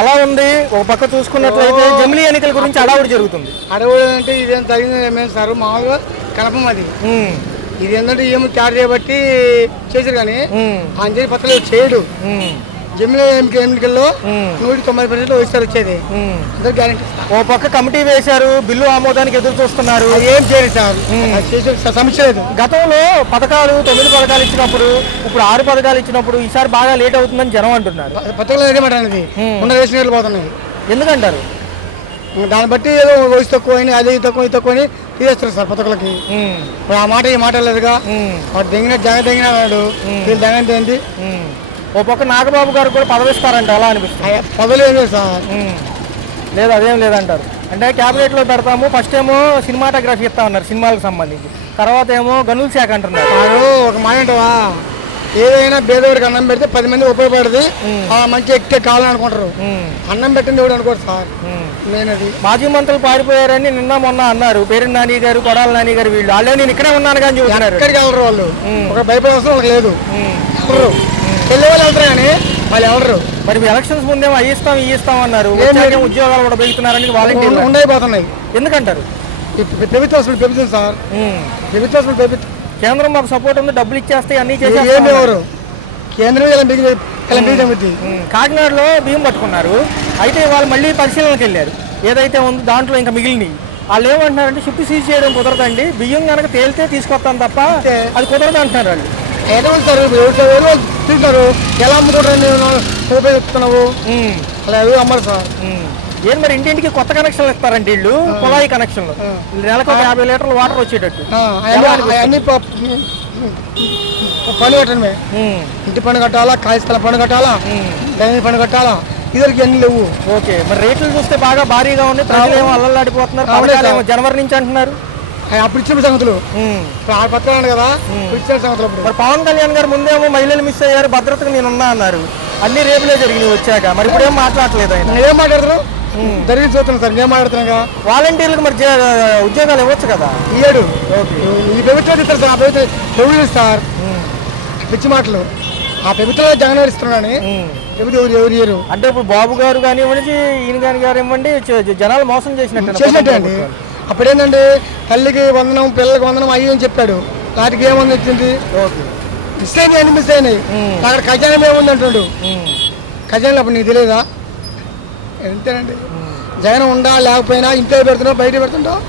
ఎలా ఉంది? ఒక పక్క చూసుకున్నట్లయితే జమిలీ ఎన్నికల గురించి అడావుడి జరుగుతుంది. అడవుడు అంటే ఇదేం తగిన మేము సార్ మామూలుగా కలపం అది. ఇది ఏంటంటే ఏమో క్యారీ చేయబట్టి చేశారు కానీ ఆయన చేసి పత్రాలు చేయడు. జమిలీ ఎన్నికల్లో 190% వైఎస్ఆర్ వచ్చేది. అందరు గ్యారెంటీ. ఓ పక్క కమిటీ వేశారు, బిల్లు ఆమోదానికి ఎదురు చూస్తున్నారు. ఏం చేయలేదు సార్, చేసే సమస్య లేదు. గతంలో 9 పథకాలు ఇచ్చినప్పుడు ఇప్పుడు 6 పథకాలు ఇచ్చినప్పుడు ఈసారి బాగా లేట్ అవుతుందని జనం అంటున్నారు. పథకాలు ఏదేమాట అనేది ఉన్న రేషన్ కార్డులు పోతున్నాయి. ఎందుకంటారు? దాన్ని బట్టి ఏదో వయసు తక్కువ అని అది తక్కువ ఇది తక్కువ అని తీసేస్తారు సార్ పథకాలకి. ఆ మాట ఈ మాట లేదుగా. వాడు దెంగిన జగన్ దెంగినాడు, వీళ్ళు దెంగంత ఏంటి. ఓ పక్క నాగబాబు గారు కూడా పదవి ఇస్తారంట, ఎలా అనిపిస్తుంది? పదవులు ఏం లేదు సార్. లేదు, అదేం లేదంటారు. అంటే క్యాబినెట్లో పెడతాము, ఫస్ట్ ఏమో సినిమాటోగ్రఫీ ఇస్తామన్నారు సినిమాలకు సంబంధించి, తర్వాత ఏమో గనుల శాఖ అంటున్నారు. ఒక మాట అంటవా, ఏదైనా పేదవాడికి అన్నం పెడితే 10 మంది ఉపయోగపడది, మంచి ఎక్కే కావాలని అనుకుంటారు. అన్నం పెట్టింది ఎవడు అనుకోరు సార్. నేనది మాజీ మంత్రులు పారిపోయారని నిన్న మొన్న అన్నారు. పేరు నాని గారు, కొడాల నాని గారు, వీళ్ళు వాళ్ళే నేను ఇక్కడే ఉన్నాను కానీ చూస్తున్నారు. ఎక్కడికి వెళ్ళరు వాళ్ళు. ఒక భయపడే అవసరం వాళ్ళకి లేదు. ఎవరు వెళ్ళే వాళ్ళు వెళ్తారు కానీ వాళ్ళు ఎవరు. మరి ఎలక్షన్స్ ముందేమో ఇస్తాం అన్నారు. ఉద్యోగాలు కూడా పెరుగుతున్నారని వాలంటీర్లు ఉండైపోతున్నాయి. ఎందుకంటారు? ప్రభుత్వం సార్, ప్రభుత్వం కేంద్రం మాకు సపోర్ట్ ఉంది, డబ్బులు ఇచ్చేస్తే అన్ని చేసి ఎవరు కేంద్రం కాకినాడలో బియ్యం పట్టుకున్నారు. అయితే వాళ్ళు మళ్ళీ పరిశీలనకి వెళ్ళారు. ఏదైతే ఉందో దాంట్లో ఇంకా మిగిలినవి వాళ్ళు ఏమంటున్నారంటే షిప్ సీజ్ చేయడం కుదరదండి, బియ్యం కనుక తేలితే తీసుకొస్తాను తప్ప అది కుదరదు అంటున్నారు. వాళ్ళు తింటారు, ఎలా అమ్ముకుంటారు ఉపయోగిస్తున్నావు అలా అమ్మరు సార్. ఏం మరి ఇంటింటికి కొత్త కనెక్షన్లు ఇస్తారండి వీళ్ళు, కుళాయి కనెక్షన్లు, నెలకు 50 లీటర్ల వాటర్ వచ్చేటట్టు. అన్ని పని కట్టడమే. ఇంటి పని కట్టాలా, కాయస్థల పని కట్టాలా, దైనిక పని కట్టాలా, ఇద్దరికి అన్ని లేవు. ఓకే, మరి రేట్లు చూస్తే బాగా భారీగా ఉంది, ప్రజలు ఏమో అల్లలాడిపోతున్నారు. జనవరి నుంచి అంటున్నారు. అప్పుడు ఇచ్చిన సంగతులు పత్రాలు కదా, ఇచ్చిన సంగతులు. మరి పవన్ కళ్యాణ్ గారు ముందేమో మహిళలు మిస్ అయ్యారు, భద్రతకు నేనున్నా అన్నారు. అన్ని రేపులే జరిగినాయి వచ్చాక. మరి ఇప్పుడు ఏం మాట్లాడలేదు ఆయన. ఏం మాట్లాడతారు? జరిగి చూస్తున్నాను సార్, నేను మాట్లాడుతున్నా. వాలంటీర్లకు మరి ఉద్యోగాలు ఇవ్వచ్చు కదా. ఇయ్యాడు. ఈ ప్రభుత్వం ఇస్తారు సార్, ఆ ప్రభుత్వం ఎవరు సార్ పిచ్చి మాటలు. ఆ ప్రభుత్వంలో జగన్ ఇస్తున్నాడని ప్రభుత్వం ఎవరు ఇయ్యరు. అంటే ఇప్పుడు బాబు గారు కానివ్వండి, ఈయన గారు ఇవ్వండి, జనాలు మోసం చేసినట్టే అండి. అప్పుడేంటంటే తల్లికి వందనం, పిల్లలకి వందనం అయ్యి అని చెప్పాడు. వాటికి ఏముంది వచ్చింది, మిస్ అయింది, అన్ని మిస్ అయినాయి. అక్కడ ఖజానా ఏముంది అంటాడు. ఖజానా అప్పుడు నీకు తెలియదా? ఎంతేనండి. జగన్ ఉండా లేకపోయినా ఇంట్లో పెడుతున్నావు, బయట పెడుతుంటావు,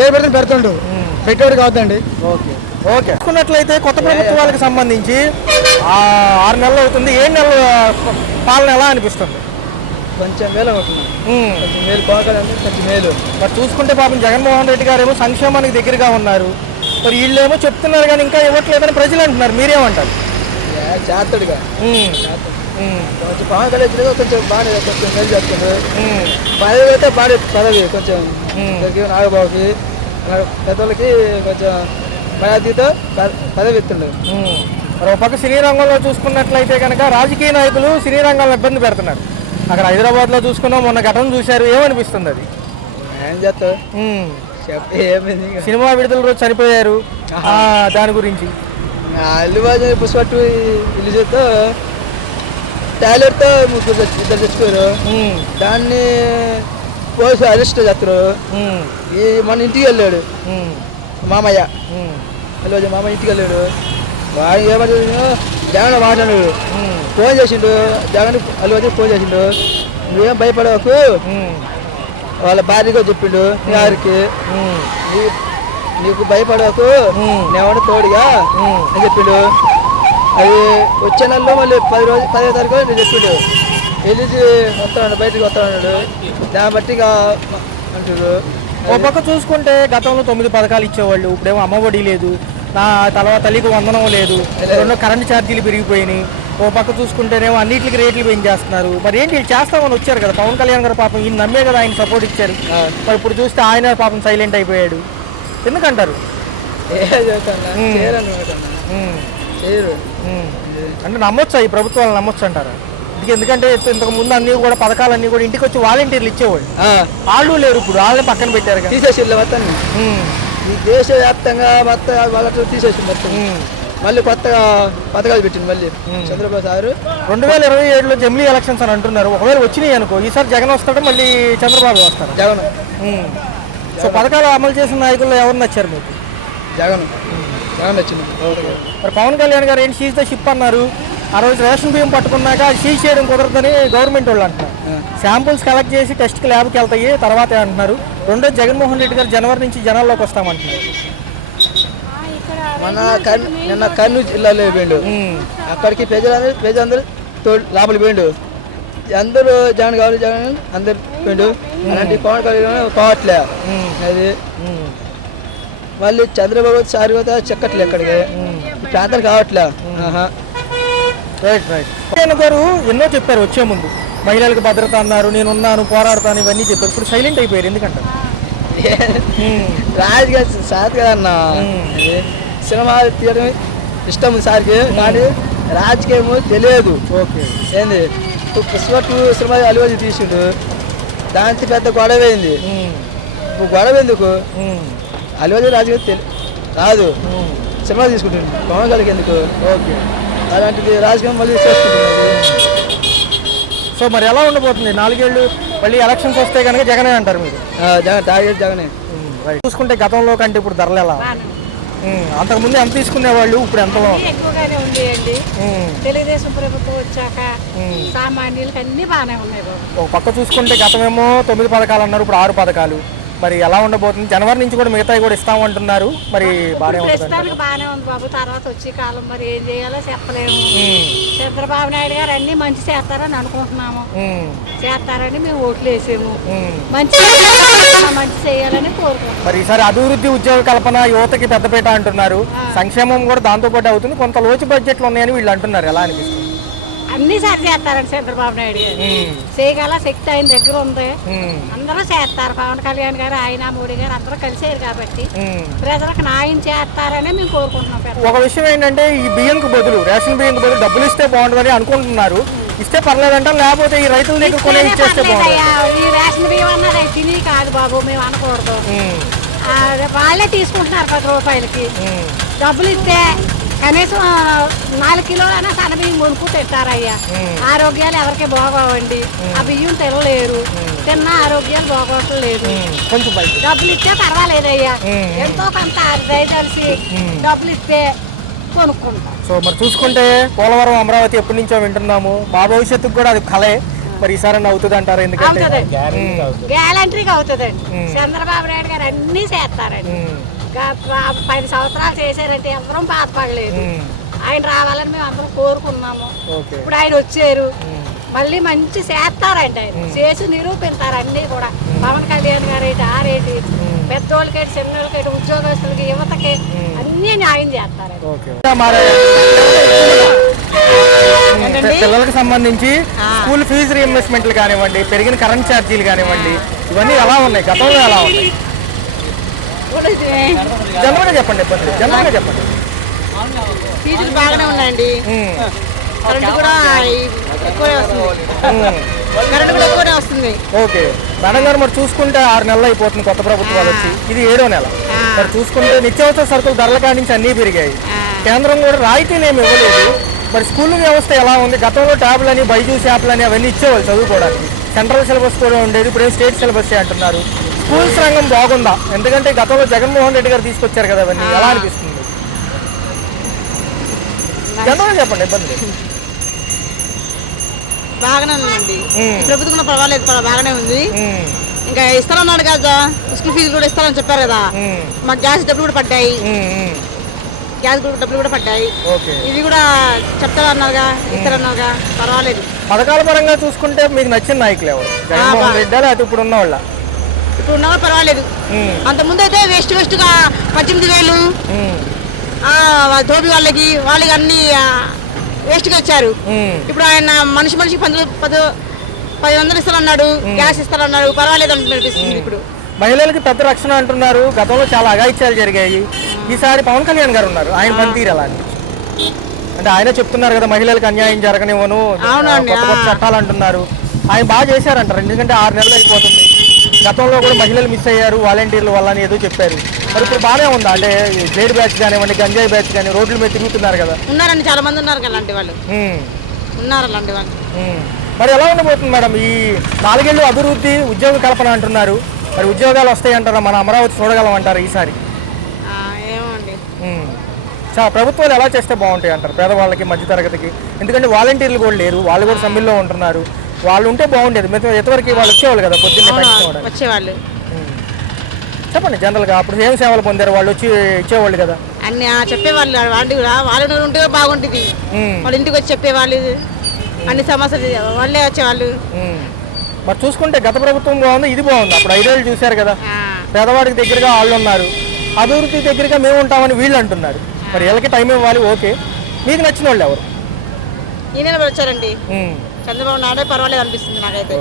ఏ పెడుతుండు పెట్టేవాడు కావద్దండి. ఓకే ఓకే చూసుకున్నట్లయితే కొత్త ప్రభుత్వాలకు సంబంధించి 6 నెలలు అవుతుంది. 7 నెలల పాలన ఎలా అనిపిస్తుంది? కొంచెం మేలు అవుతుంది, కొంచెం మేలు బాగాలంటే కొంచెం మేలు. మరి చూసుకుంటే పాపం జగన్మోహన్ రెడ్డి గారు ఏమో సంక్షేమానికి దగ్గరగా ఉన్నారు, మరి వీళ్ళేమో చెప్తున్నారు కానీ ఇంకా ఇవ్వట్లేదని ప్రజలు అంటున్నారు. మీరేమంటారు? చేస్తాడుగా కొంచెం పవన్ కళ్యాణ్ కొంచెం బాగా కొంచెం మేలు చేస్తున్నారు. పదవి అయితే బాగా పదవి కొంచెం నాగబాబుకి పెద్దోళ్ళకి కొంచెం మర్యాదతో పదవి ఇస్తుండే. మరి ఒక పక్క సినీ రంగంలో చూసుకున్నట్లయితే కనుక రాజకీయ నాయకులు సినీ రంగంలో ఇబ్బంది పెడుతున్నారు. అక్కడ హైదరాబాద్లో చూసుకున్నాం, మొన్న ఘటన చూశారు, ఏమనిపిస్తుంది? అది ఏం చేస్తావు, సినిమా విడుదల రోజు చనిపోయారు, దాని గురించి అల్లు అర్జున్ పుష్పట్టు ఇల్లు చేస్తూ టాయిలెట్తో ఇద్దరు చచ్చిపోయారు. దాన్ని పోలీసు అరెస్ట్ చేస్తారు. మన ఇంటికి వెళ్ళాడు మామయ్య, అల్లు అర్జున్ మామయ్య ఇంటికి వెళ్ళాడు. వాడు ఏమంటాడు, జగన్ మాట్లాడాడు, ఫోన్ చేసిండు జగన్, అల్లు అర్జున్ ఫోన్ చేసిండు, నువ్వేం భయపడవకు వాళ్ళ భార్యగా చెప్పిండు, గారికి నీకు భయపడవకు నేవాడు తోడుగా అని చెప్పిండు. అది వచ్చే నెలలో మళ్ళీ 10వ తారీఖు నేను చెప్పిండు, వెళ్ళి వస్తాడు బయటకు వస్తాడు. దాన్ని బట్టి అంటాడు. ఒక పక్క చూసుకుంటే గతంలో 9 పథకాలు ఇచ్చేవాళ్ళు, ఇప్పుడేమో అమ్మఒడి లేదు, తర్వాత తల్లికి వందనం లేదు, రెండో కరెంటు ఛార్జీలు పెరిగిపోయినాయి. ఓ పక్క చూసుకుంటేనేమో అన్నింటికి రేట్లు పెంచేస్తున్నారు. మరి ఏంటి వీళ్ళు చేస్తామని వచ్చారు కదా పవన్ కళ్యాణ్ గారు, పాపం ఈయన నమ్మే కదా ఆయన సపోర్ట్ ఇచ్చారు. మరి ఇప్పుడు చూస్తే ఆయన పాపం సైలెంట్ అయిపోయాడు. ఎందుకంటారు? అంటే నమ్మొచ్చా ఈ ప్రభుత్వాలు, నమ్మొచ్చు అంటారా? ఎందుకంటే ఇంతకు ముందు అన్ని కూడా పథకాలన్నీ కూడా ఇంటికి వచ్చి వాలంటీర్లు ఇచ్చేవాళ్ళు, వాళ్ళు లేరు, ఇప్పుడు వాళ్ళని పక్కన పెట్టారు కదా. తీసేసి మొత్తం ఈ దేశవ్యాప్తంగా మొత్తం వాళ్ళతో తీసేసి మొత్తం మళ్ళీ కొత్తగా పథకాలు పెట్టింది మళ్ళీ చంద్రబాబు సారు. 2027లో జమిలీ ఎలక్షన్స్ అని అంటున్నారు. ఒకవేళ వచ్చినాయి అనుకో, ఈసారి జగన్ వస్తాడు, మళ్ళీ చంద్రబాబు వస్తారు. జగన్. సో పథకాలు అమలు చేసిన నాయకుల్లో ఎవరు నచ్చారు మీకు? జగన్ వచ్చింది. మరి పవన్ కళ్యాణ్ గారు ఏంటి సీజ్ ద షిప్ అన్నారు. ఆ రోజు రేషన్ బియ్యం పట్టుకున్నాక అది సీజ్ చేయడం కుదరదని గవర్నమెంట్ వాళ్ళు అంటున్నారు. శాంపుల్స్ కలెక్ట్ చేసి టెస్ట్కి ల్యాబ్కి వెళ్తాయి తర్వాత అంటున్నారు. రెండోది జగన్మోహన్ రెడ్డి గారు జనవరి నుంచి జనాల్లోకి వస్తామంటున్నారు. నిన్న కర్నూలు జిల్లాలో పోయిండు. అక్కడికి ప్రజలందరూ లోపలికి పోయిండు. అందరూ జగన్ కావాలి జగన్ అందరు పోయిండు. అలాంటి పవన్ కళ్యాణ్ పోవట్లే. అది మళ్ళీ చంద్రబాబు సారి చెక్కట్లే ఎక్కడికి ప్రాంతాలు కావట్లే. రైట్ గారు ఎన్నో చెప్పారు వచ్చే ముందు, మహిళలకు భద్రత అన్నారు, నేనున్నాను పోరాడతాను, ఇవన్నీ చెప్పారు. ఇప్పుడు సైలెంట్ అయిపోయారు ఎందుకంటే రాజుగా సార్ కదన్నా. సినిమా తీయడం ఇష్టం ఉంది సార్కి, కానీ రాజకీయము తెలియదు. ఓకే ఏంది పుష్ప 2 సినిమా అల్లువది తీసిండు, దాంతో పెద్ద గొడవ అయింది. ఇప్పుడు గొడవ ఎందుకు? అల్లువది రాజకీయం రాదు, సినిమా తీసుకుంటుంది. పవన్ కళ్యాణ్ ఎందుకు? ఓకే, అలాంటిది రాజకీయం మళ్ళీ చేసుకుంటున్నారు. సో మరి ఎలా ఉండబోతుంది 4 ఏళ్ళు? మళ్ళీ ఎలక్షన్స్ వస్తే కనుక జగనే అంటారు మీరు? టార్గెట్ జగనే. చూసుకుంటే గతంలో కంటే ఇప్పుడు ధరలు ఎలా? అంతకుముందు ఎంత తీసుకునేవాళ్ళు, ఇప్పుడు ఎంతలో? ఎక్కువగానే ఉండేయండి. తెలుగుదేశం ప్రభుత్వం వచ్చాక సామాన్యులకి అన్ని బాగానే ఉన్నాయి. ఒక పక్క చూసుకుంటే గతమేమో 9 పథకాలు అన్నారు, ఇప్పుడు 6 పథకాలు. మరి ఎలా ఉండబోతుంది? జనవరి నుంచి కూడా మిగతాయి కూడా ఇస్తామంటున్నారు. మరి ప్రస్తుతానికి బాగానే ఉంది బాబు. తర్వాత వచ్చే కాలం మరి ఏం చేయాలో చెప్పలేము. చంద్రబాబు నాయుడు గారు అన్ని మంచి చేస్తారని అనుకుంటున్నాము. చేస్తారని మేము ఓట్లు వేసాము. మంచి చేయాలని కోరుకుంటున్నాం. మరి ఈసారి అభివృద్ధి, ఉద్యోగ కల్పన, యువతకి పెద్దపీట అంటున్నారు. సంక్షేమం కూడా దాంతో పాటు అవుతుంది. కొంత లోతు బడ్జెట్లు ఉన్నాయని వీళ్ళు అంటున్నారు. ఎలా అనిపిస్తుంది? అన్ని సరి చేస్తారండి చంద్రబాబు నాయుడు గారు. చేయగల శక్తి ఆయన దగ్గర ఉంది. అందరూ చేస్తారు. పవన్ కళ్యాణ్ గారు, ఆయన మోడీ గారు అందరూ కలిసేరు కాబట్టి ప్రజలకు న్యాయం చేస్తారని మేము కోరుకుంటున్నాం. ఒక విషయం ఏంటంటే, ఈ బియ్యంకు బదులు, రేషన్ బియ్యంకు బదులు డబ్బులు ఇస్తే బాగుంటుందని అనుకుంటున్నారు. ఇస్తే పర్లేదంట, లేకపోతే ఈ రైతుల దగ్గర కొనే ఇచ్చేస్తే బాగుంటుంది. ఈ రేషన్ బియ్యం అన్నది తిని కాదు బాబు, మేము అనకూడదు. వాళ్ళే తీసుకుంటున్నారు 10 రూపాయలకి. డబ్బులు ఇస్తే కనీసం 4 కిలోలైనా సన్న బియ్యం కొనుక్కు తింటారయ్యా. ఆరోగ్యాలు ఎవరికి బాగోవండి. ఆ బియ్యం తినలేరు, తిన్న ఆరోగ్యాలు బాగోట్లేదు. డబ్బులు ఇస్తే పర్వాలేదయ్యా, ఎంతో కొంత దయతలిసి డబ్బులు ఇస్తే కొనుక్కుంటాం. సో మరి చూసుకుంటే పోలవరం, అమరావతి ఎప్పటి నుంచో వింటున్నాము. మా భవిష్యత్తుకు కూడా అది కలే. మరి ఈసారి అవుతుంది అంటారు? ఎందుకంటే గ్యారంటీగా అవుతుందండి. చంద్రబాబు నాయుడు గారు అన్ని చేస్తారండి. 10 సంవత్సరాలు చేశారంటే ఎవరూ బాధపడలేదు. ఆయన రావాలని మేము అందరం కోరుకున్నాము. ఇప్పుడు ఆయన వచ్చారు, మళ్ళీ మంచి చేస్తారండి. ఆయన చేసి నిరూపిస్తారు అన్ని కూడా. పవన్ కళ్యాణ్ గారు అయితే ఆరేటి పెద్దోళ్ళకి, చిన్నోళ్ళకి, ఉద్యోగస్తులకి, యువతకి అన్ని న్యాయం చేస్తారండి. పిల్లలకు సంబంధించి స్కూల్ ఫీజు రీఇంబర్స్మెంట్లు కానివ్వండి, పెరిగిన కరెంట్ ఛార్జీలు కానివ్వండి, ఇవన్నీ ఎలా ఉన్నాయి? గతంలో ఎలా ఉన్నాయి? జనరల్గా చెప్పండి. జనరల్గా చెప్పండి. ఫీజులు బాగానే ఉన్నాయండి. కరెంట్ కూడా ఎక్కువనే వస్తుంది. ఓకే మేడం గారు, మరి చూసుకుంటే 6 నెలలు అయిపోతుంది కొత్త ప్రభుత్వాలు వచ్చి, ఇది 7వ నెల. మరి చూసుకుంటే నిత్యావసర సరుకులు ధరల కాడి నుంచి అన్నీ పెరిగాయి. కేంద్రం కూడా రాయితీని ఏమి ఇవ్వలేదు. మరి స్కూల్ వ్యవస్థ ఎలా ఉంది? గతంలో ట్యాబ్లు అని, బైజూస్ యాప్లు అని అవన్నీ ఇచ్చేవాళ్ళు చదువుకోవడానికి. సెంట్రల్ సిలబస్ కూడా ఉండేది, ఇప్పుడు స్టేట్ సిలబస్ అంటున్నారు. స్కూల్స్ రంగం బాగుందా? ఎందుకంటే గతంలో జగన్మోహన్ రెడ్డి గారు తీసుకొచ్చారు కదా అవన్నీ. ఎలా అనిపిస్తుంది? జనరల్గా చెప్పండి, ఇబ్బంది లేదు. బాగానే ఉందండి. ప్రభుత్వం పర్వాలేదు, బాగానే ఉంది. ఇంకా ఇస్తానన్నాడు కదా, స్కూల్ ఫీజు కూడా ఇస్తానని చెప్పారు కదా. మాకు గ్యాస్ డబ్బులు కూడా పడ్డాయి. డబ్బులు కూడా పడ్డాయి. ఇవి కూడా చెప్తారన్నారుగా, ఇస్తారన్నారుగా, పర్వాలేదు. పథకాల పరంగా చూసుకుంటే మీకు నచ్చిన నాయకులు ఎవరు? జగన్మోహన్ రెడ్డి లేకపోతే ఇప్పుడు ఉన్న వాళ్ళ? ఇప్పుడు ఉన్నవాళ్ళు పర్వాలేదు. అంతకుముందు అయితే వేస్ట్గా 18,000 ధోబి వాళ్ళకి అన్ని వేస్ట్గా ఇచ్చారు. ఇప్పుడు ఆయన మనిషికి 10,000 ఇస్తారన్నాడు, గ్యాస్ ఇస్తారన్నాడు, పర్వాలేదు అనిపిస్తుంది. ఇప్పుడు మహిళలకి పెద్ద రక్షణ అంటున్నారు. గతంలో చాలా అఘాయిత్యాలు జరిగాయి. ఈసారి పవన్ కళ్యాణ్ గారు ఉన్నారు, ఆయన పనితీరు ఎలా? అంటే ఆయన చెప్తున్నారు కదా, మహిళలకు అన్యాయం జరగనివ్వను, కొత్త చట్టాలు అంటున్నారు. ఆయన బాగా చేశారంటారు, ఎందుకంటే 6 నెలలు అయిపోతుంది. గతంలో కూడా మహిళలు మిస్ అయ్యారు వాలంటీర్ల వల్ల అని ఏదో చెప్పారు. మరి ఇప్పుడు బాగానే ఉందా? అంటే బ్లేడ్ బ్యాచ్ కానివ్వండి, గంజాయి బ్యాచ్ కానీ రోడ్ల మీద తిరుగుతున్నారు కదా. ఉన్నారండి, చాలా మంది ఉన్నారు కదా అలాంటి వాళ్ళు, ఉమ్, ఉన్నారు అలాంటి వాళ్ళు. ఉమ్. మరి ఎలా ఉండబోతుంది మేడం ఈ 4 ఏళ్ళు అభివృద్ధి ఉద్యోగ కల్పన అంటున్నారు? మరి ఉద్యోగాలు వస్తాయి అంటారా? మన అమరావతి చూడగలం అంటారు ఈసారి? ఏమో అండి. ప్రభుత్వాలు ఎలా చేస్తే బాగుంటాయి అంటారు పేదవాళ్ళకి, మధ్యతరగతికి? ఎందుకంటే వాలంటీర్లు కూడా లేరు, వాళ్ళు కూడా సమ్మెల్లో ఉంటున్నారు. వాళ్ళు ఉంటే బాగుండేది. ఎంతవరకు వాళ్ళు వచ్చేవాళ్ళు కదా పొద్దున్నే పెంచుకోవడానికి. వచ్చేవాళ్ళు చెప్పండి జనరల్గా అప్పుడు ఏం సేవలు పొందారు వాళ్ళు? వచ్చి ఇచ్చేవాళ్ళు కదా అన్ని చెప్పేవాళ్ళు. వాళ్ళు కూడా వాళ్ళు ఉంటే బాగుంటుంది. వాళ్ళ ఇంటికి వచ్చి చెప్పేవాళ్ళు, అన్ని సమస్యలు వాళ్ళే వచ్చేవాళ్ళు. మరి చూసుకుంటే గత ప్రభుత్వం బాగుంది, ఇది బాగుంది. అప్పుడు 5 ఏళ్ళు చూశారు కదా, పేదవాడికి దగ్గరగా వాళ్ళు ఉన్నారు, అభివృద్ధి దగ్గరగా మేము ఉంటామని వీళ్ళు అంటున్నారు. మరి వీళ్ళకి టైం ఇవ్వాలి, ఓకే. మీకు నచ్చిన వాళ్ళు ఎవరు? ఈ నెల వచ్చారండి చంద్రబాబు నాయుడు, పర్వాలేదు అనిపిస్తుంది నాకైతే.